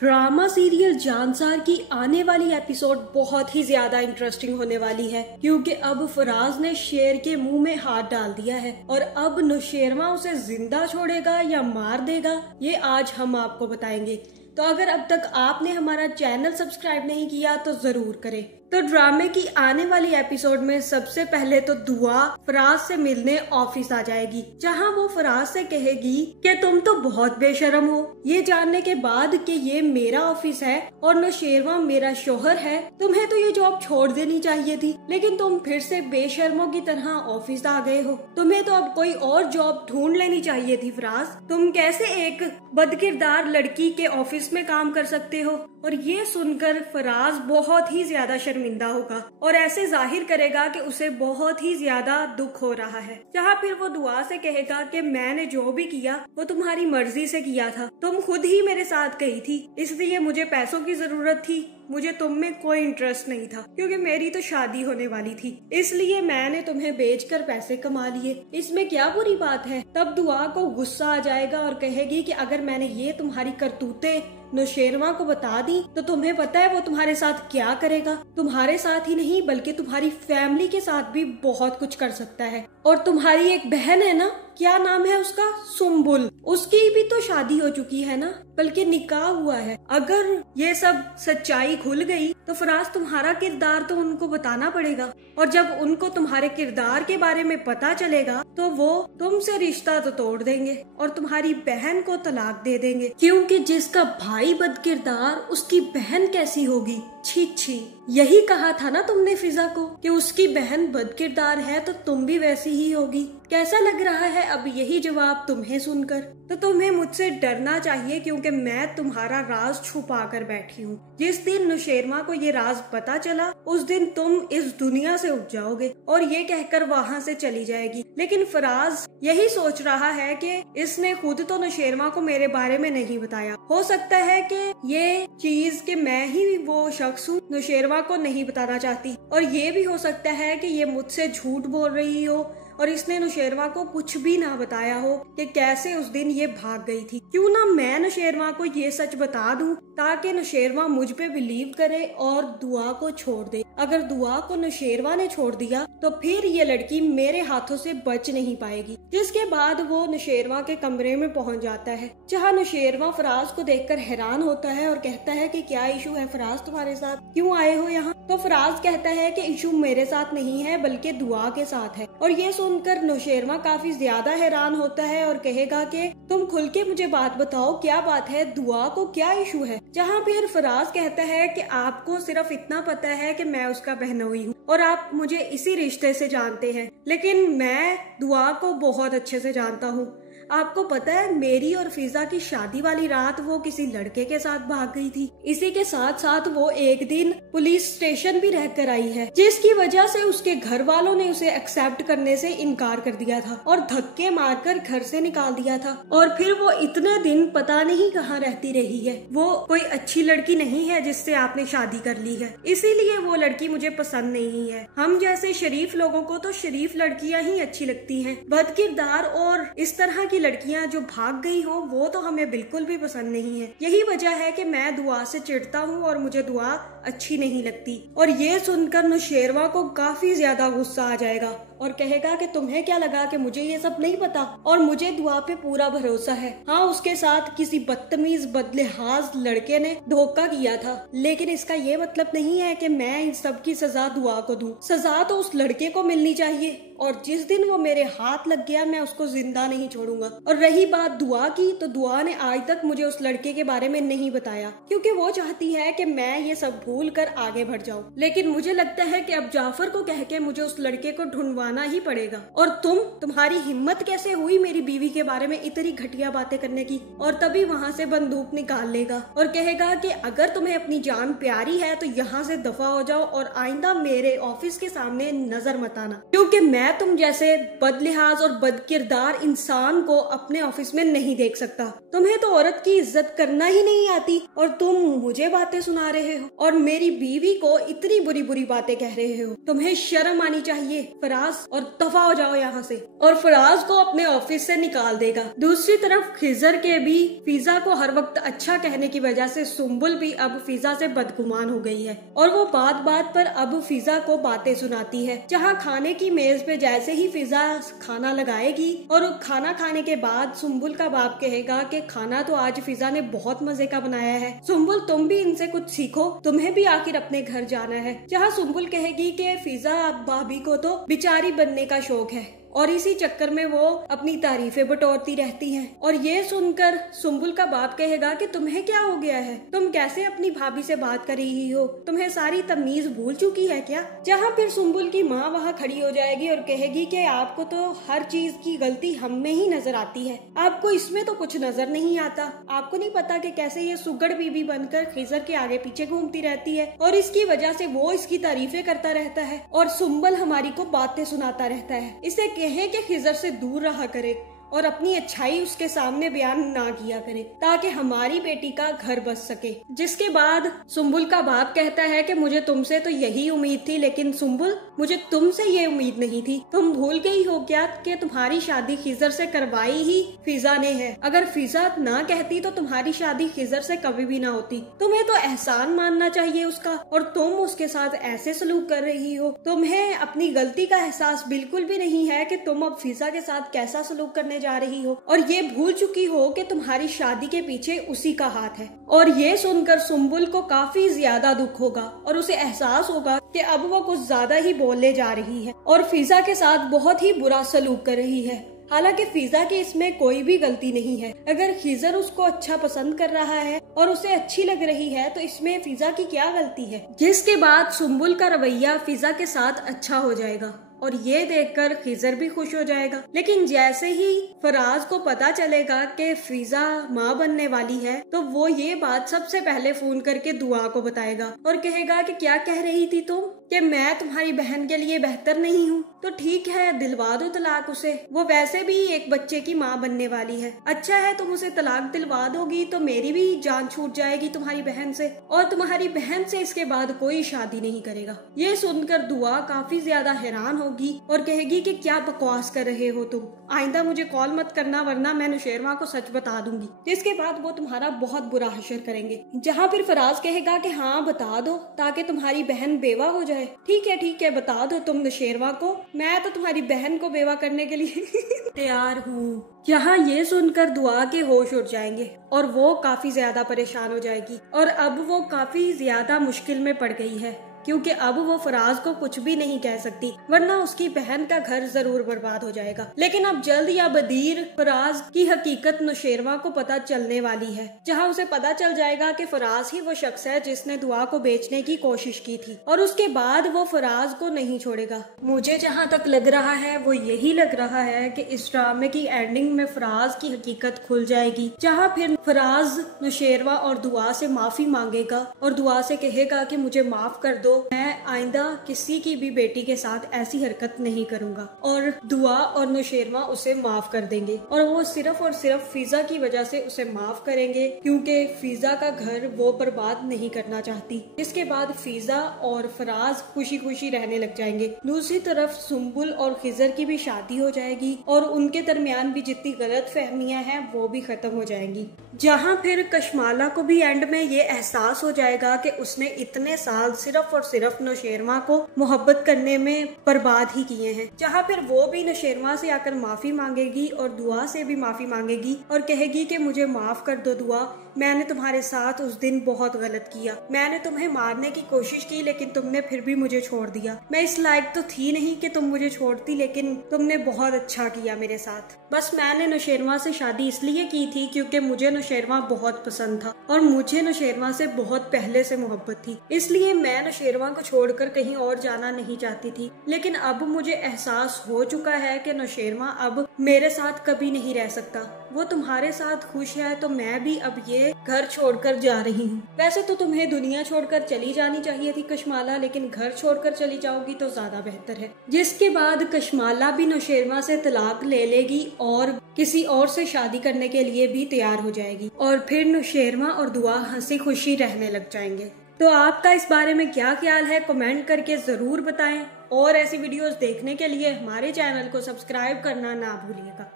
Drama serial Jansar की आने वाली एपिसोड बहुत ही ज्यादा इंटरेस्टिंग होने वाली है, क्योंकि अब फराज ने शेर के मुंह में हाथ डाल दिया है और अब नौशेरवा उसे जिंदा छोड़ेगा या मार देगा, ये आज हम आपको बताएंगे। तो अगर अब तक आपने हमारा चैनल सब्सक्राइब नहीं किया तो जरूर करें। तो ड्रामे की आने वाली एपिसोड में सबसे पहले तो दुआ फराज से मिलने ऑफिस आ जाएगी, जहां वो फराज से कहेगी कि तुम तो बहुत बेशर्म हो, ये जानने के बाद कि ये मेरा ऑफिस है और नौशेरवा मेरा शोहर है, तुम्हें तो ये जॉब छोड़ देनी चाहिए थी, लेकिन तुम फिर से बेशर्मों की तरह ऑफिस आ गए हो। तुम्हें तो अब कोई और जॉब ढूंढ लेनी चाहिए थी फराज, तुम कैसे एक बदकिरदार लड़की के ऑफिस में काम कर सकते हो। और ये सुनकर फराज बहुत ही ज्यादा शर्मिंदा होगा और ऐसे जाहिर करेगा कि उसे बहुत ही ज्यादा दुख हो रहा है, जहाँ फिर वो दुआ से कहेगा कि मैंने जो भी किया वो तुम्हारी मर्जी से किया था, तुम खुद ही मेरे साथ गई थी, इसलिए मुझे पैसों की जरूरत थी, मुझे तुम में कोई इंटरेस्ट नहीं था, क्योंकि मेरी तो शादी होने वाली थी, इसलिए मैंने तुम्हें बेचकर पैसे कमा लिए, इसमें क्या बुरी बात है। तब दुआ को गुस्सा आ जाएगा और कहेगी कि अगर मैंने ये तुम्हारी करतूतें नौशेरवा को बता दी तो तुम्हें पता है वो तुम्हारे साथ क्या करेगा। तुम्हारे साथ ही नहीं बल्कि तुम्हारी फैमिली के साथ भी बहुत कुछ कर सकता है। और तुम्हारी एक बहन है ना, क्या नाम है उसका, सुम्बुल, उसकी भी तो शादी हो चुकी है ना, बल्कि निकाह हुआ है। अगर ये सब सच्चाई खुल गई तो फराज तुम्हारा किरदार तो उनको बताना पड़ेगा, और जब उनको तुम्हारे किरदार के बारे में पता चलेगा तो वो तुमसे रिश्ता तो तोड़ देंगे और तुम्हारी बहन को तलाक दे देंगे, क्योंकि जिसका भाई बदकिरदार उसकी बहन कैसी होगी। छी छी, यही कहा था ना तुमने फिजा को कि उसकी बहन बदकिरदार है तो तुम भी वैसी ही होगी। कैसा लग रहा है अब यही जवाब तुम्हें सुनकर? तो तुम्हें मुझसे डरना चाहिए, क्योंकि मैं तुम्हारा राज छुपा कर बैठी हूँ। जिस दिन नौशेरवा को ये राज पता चला उस दिन तुम इस दुनिया से उठ जाओगे और ये कहकर वहाँ से चली जाएगी। लेकिन फराज यही सोच रहा है कि इसने खुद तो नौशेरवा को मेरे बारे में नहीं बताया, हो सकता है कि ये चीज कि मैं ही वो शख्स हूँ नौशेरवा को नहीं बताना चाहती, और ये भी हो सकता है कि ये मुझसे झूठ बोल रही हो और इसने नौशेरवा को कुछ भी ना बताया हो कि कैसे उस दिन ये भाग गई थी। क्यों ना मैं नौशेरवा को ये सच बता दूं ताकि नौशेरवा मुझ पे बिलीव करे और दुआ को छोड़ दे। अगर दुआ को नौशेरवा ने छोड़ दिया तो फिर ये लड़की मेरे हाथों से बच नहीं पाएगी। जिसके बाद वो नौशेरवा के कमरे में पहुंच जाता है, जहाँ नौशेरवा फराज को देखकर हैरान होता है और कहता है कि क्या इशू है फराज तुम्हारे साथ, क्यों आए हो यहाँ? तो फराज कहता है कि इशू मेरे साथ नहीं है बल्कि दुआ के साथ है। और ये सुनकर नौशेरवा काफी ज्यादा हैरान होता है और कहेगा कि तुम खुल के मुझे बात बताओ, क्या बात है, दुआ को क्या इशू है? जहाँ फिर फराज कहता है कि आपको सिर्फ इतना पता है कि मैं उसका बहनोई हूँ और आप मुझे इसी रिश्ते से जानते हैं, लेकिन मैं दुआ को बहुत अच्छे से जानता हूँ। आपको पता है मेरी और फिजा की शादी वाली रात वो किसी लड़के के साथ भाग गई थी। इसी के साथ साथ वो एक दिन पुलिस स्टेशन भी रहकर आई है, जिसकी वजह से उसके घर वालों ने उसे एक्सेप्ट करने से इनकार कर दिया था और धक्के मारकर घर से निकाल दिया था। और फिर वो इतने दिन पता नहीं कहाँ रहती रही है। वो कोई अच्छी लड़की नहीं है जिससे आपने शादी कर ली है, इसीलिए वो लड़की मुझे पसंद नहीं है। हम जैसे शरीफ लोगों को तो शरीफ लड़कियां ही अच्छी लगती हैं। बदकिरदार और इस तरह की लड़कियां जो भाग गई हो वो तो हमें बिल्कुल भी पसंद नहीं है। यही वजह है कि मैं दुआ से चिढ़ता हूँ और मुझे दुआ अच्छी नहीं लगती। और ये सुनकर नौशेरवा को काफी ज्यादा गुस्सा आ जाएगा और कहेगा कि तुम्हें क्या लगा कि मुझे ये सब नहीं पता, और मुझे दुआ पे पूरा भरोसा है। हाँ, उसके साथ किसी बदतमीज बदलिहाज लड़के ने धोखा किया था, लेकिन इसका ये मतलब नहीं है कि मैं इन सब की सजा दुआ को दूं। सजा तो उस लड़के को मिलनी चाहिए, और जिस दिन वो मेरे हाथ लग गया मैं उसको जिंदा नहीं छोड़ूंगा। और रही बात दुआ की, तो दुआ ने आज तक मुझे उस लड़के के बारे में नहीं बताया, क्योंकि वो चाहती है कि मैं ये सब भूल कर आगे बढ़ जाऊं। लेकिन मुझे लगता है कि अब जाफर को कह के मुझे उस लड़के को ढूंढवाना ही पड़ेगा। और तुम्हारी हिम्मत कैसे हुई मेरी बीवी के बारे में इतनी घटिया बातें करने की? और तभी वहाँ से बंदूक निकाल लेगा और कहेगा कि अगर तुम्हें अपनी जान प्यारी है तो यहाँ से दफा हो जाओ और आइंदा मेरे ऑफिस के सामने नजर मत आना, क्योंकि मैं तुम जैसे बदलिहाज और बदकिरदार इंसान को अपने ऑफिस में नहीं देख सकता। तुम्हें तो औरत की इज्जत करना ही नहीं आती और तुम मुझे बातें सुना रहे हो और मेरी बीवी को इतनी बुरी बुरी बातें कह रहे हो। तुम्हें शर्म आनी चाहिए फराज, और दफा हो जाओ यहाँ से। और फराज को अपने ऑफिस से निकाल देगा। दूसरी तरफ खिजर के भी फिजा को हर वक्त अच्छा कहने की वजह से सुम्बुल भी अब फिजा से बदगुमान हो गई है और वो बात बात पर अब फिजा को बातें सुनाती है। जहाँ खाने की मेज पे जैसे ही फिजा खाना लगाएगी और खाना खाने के बाद सुम्बुल का बाप कहेगा कि खाना तो आज फिजा ने बहुत मजे का बनाया है, सुम्बुल तुम भी इनसे कुछ सीखो, तुम्हें भी आखिर अपने घर जाना है। जहाँ सुम्बुल कहेगी कि फिजा भाभी को तो बिचारी बनने का शौक है और इसी चक्कर में वो अपनी तारीफें बटोरती रहती हैं। और ये सुनकर सुम्बुल का बाप कहेगा कि तुम्हें क्या हो गया है, तुम कैसे अपनी भाभी से बात कर रही हो, तुम्हें सारी तमीज भूल चुकी है क्या। जहाँ फिर सुम्बुल की माँ वहाँ खड़ी हो जाएगी और कहेगी कि आपको तो हर चीज की गलती हम में ही नजर आती है, आपको इसमें तो कुछ नजर नहीं आता। आपको नहीं पता कि कैसे ये सुगड़ बीबी बनकर खिजर के आगे पीछे घूमती रहती है और इसकी वजह से वो इसकी तारीफें करता रहता है और सुम्बुल हमारी को बातें सुनाता रहता है। इसे कहे कि खिजर से दूर रहा करे और अपनी अच्छाई उसके सामने बयान ना किया करे ताकि हमारी बेटी का घर बस सके। जिसके बाद सुम्बुल का बाप कहता है कि मुझे तुमसे तो यही उम्मीद थी, लेकिन सुम्बुल मुझे तुमसे ये उम्मीद नहीं थी। तुम भूल गई हो क्या कि तुम्हारी शादी खिजर से करवाई ही फिजा ने है। अगर फिजा ना कहती तो तुम्हारी शादी खिजर से कभी भी ना होती। तुम्हें तो एहसान मानना चाहिए उसका और तुम उसके साथ ऐसे सलूक कर रही हो। तुम्हें अपनी गलती का एहसास बिल्कुल भी नहीं है कि तुम अब फिजा के साथ कैसा सलूक करने जा रही हो और ये भूल चुकी हो कि तुम्हारी शादी के पीछे उसी का हाथ है। और ये सुनकर सुम्बुल को काफी ज्यादा दुख होगा और उसे एहसास होगा कि अब वो कुछ ज्यादा ही बोलने जा रही है और फिजा के साथ बहुत ही बुरा सलूक कर रही है। हालांकि फिजा की इसमें कोई भी गलती नहीं है। अगर खिजर उसको अच्छा पसंद कर रहा है और उसे अच्छी लग रही है तो इसमें फिजा की क्या गलती है। जिसके बाद सुम्बुल का रवैया फिजा के साथ अच्छा हो जाएगा और ये देखकर खिजर भी खुश हो जाएगा। लेकिन जैसे ही फराज को पता चलेगा कि फिजा माँ बनने वाली है तो वो ये बात सबसे पहले फोन करके दुआ को बताएगा और कहेगा कि क्या कह रही थी तुम कि मैं तुम्हारी बहन के लिए बेहतर नहीं हूँ, तो ठीक है दिलवा दो तलाक उसे, वो वैसे भी एक बच्चे की माँ बनने वाली है। अच्छा है तुम उसे तलाक दिलवा दोगी तो मेरी भी जान छूट जाएगी तुम्हारी बहन से और तुम्हारी बहन से इसके बाद कोई शादी नहीं करेगा। ये सुनकर दुआ काफी ज्यादा हैरान होगी और कहेगी कि क्या बकवास कर रहे हो तुम, आइंदा मुझे कॉल मत करना वरना मैं नुशेरवा को सच बता दूंगी। जिसके बाद वो तुम्हारा बहुत बुरा हशर करेंगे। जहाँ फिर फराज कहेगा कि हाँ बता दो ताकि तुम्हारी बहन बेवा हो जाए। ठीक है बता दो तुम नुशेरवा को, मैं तो तुम्हारी बहन को बेवा करने के लिए तैयार हूँ। यहाँ ये सुनकर दुआ के होश उड़ जाएंगे और वो काफी ज्यादा परेशान हो जाएगी और अब वो काफी ज्यादा मुश्किल में पड़ गई है क्योंकि अब वो फराज को कुछ भी नहीं कह सकती वरना उसकी बहन का घर जरूर बर्बाद हो जाएगा। लेकिन अब जल्द या बदीर फराज की हकीकत नुशेरवा को पता चलने वाली है, जहां उसे पता चल जाएगा कि फराज ही वो शख्स है जिसने दुआ को बेचने की कोशिश की थी और उसके बाद वो फराज को नहीं छोड़ेगा। मुझे जहां तक लग रहा है वो यही लग रहा है कि इस ड्रामे की एंडिंग में फराज की हकीकत खुल जाएगी, जहाँ फिर फराज नुशेरवा और दुआ से माफी मांगेगा और दुआ से कहेगा कि मुझे माफ कर दो, मैं आइंदा किसी की भी बेटी के साथ ऐसी हरकत नहीं करूंगा। और दुआ और नुशेरवा उसे माफ कर देंगे और वो सिर्फ और सिर्फ फिजा की वजह से उसे माफ करेंगे क्योंकि फिजा का घर वो बर्बाद नहीं करना चाहती। इसके बाद फिजा और फराज खुशी खुशी रहने लग जाएंगे। दूसरी तरफ सुम्बुल और खिजर की भी शादी हो जाएगी और उनके दरमियान भी जितनी गलत फहमियां हैं वो भी खत्म हो जाएंगी। जहाँ फिर कशमाला को भी एंड में ये एहसास हो जाएगा कि उसने इतने साल सिर्फ और सिर्फ नुशेरवा को मोहब्बत करने में बर्बाद ही किए हैं। जहाँ फिर वो भी नुशेरवा से आकर माफी मांगेगी और दुआ से भी माफी मांगेगी और कहेगी कि मुझे माफ कर दो दुआ, मैंने तुम्हारे साथ उस दिन बहुत गलत किया, मैंने तुम्हें मारने की कोशिश की लेकिन तुमने फिर भी मुझे छोड़ दिया। मैं इस लायक तो थी नहीं कि तुम मुझे छोड़ती, लेकिन तुमने बहुत अच्छा किया मेरे साथ। बस मैंने नुशेरवा से शादी इसलिए की थी क्योंकि मुझे नुशेरवा बहुत पसंद था और मुझे नुशेरवा से बहुत पहले से मोहब्बत थी, इसलिए मैं नुशेरवा को छोड़कर कहीं और जाना नहीं चाहती थी। लेकिन अब मुझे एहसास हो चुका है कि नुशेरवा अब मेरे साथ कभी नहीं रह सकता वो तुम्हारे साथ खुश है तो मैं भी अब ये घर छोड़कर जा रही हूँ। वैसे तो तुम्हें दुनिया छोड़कर चली जानी चाहिए थी कशमाला, लेकिन घर छोड़कर चली जाओगी तो ज्यादा बेहतर है। जिसके बाद कशमाला भी नौशेरमा से तलाक ले लेगी और किसी और से शादी करने के लिए भी तैयार हो जाएगी और फिर नौशेरमा और दुआ हंसी खुशी रहने लग जाएंगे। तो आपका इस बारे में क्या ख्याल है, कमेंट करके जरूर बताएं और ऐसी वीडियोस देखने के लिए हमारे चैनल को सब्सक्राइब करना ना भूलिएगा।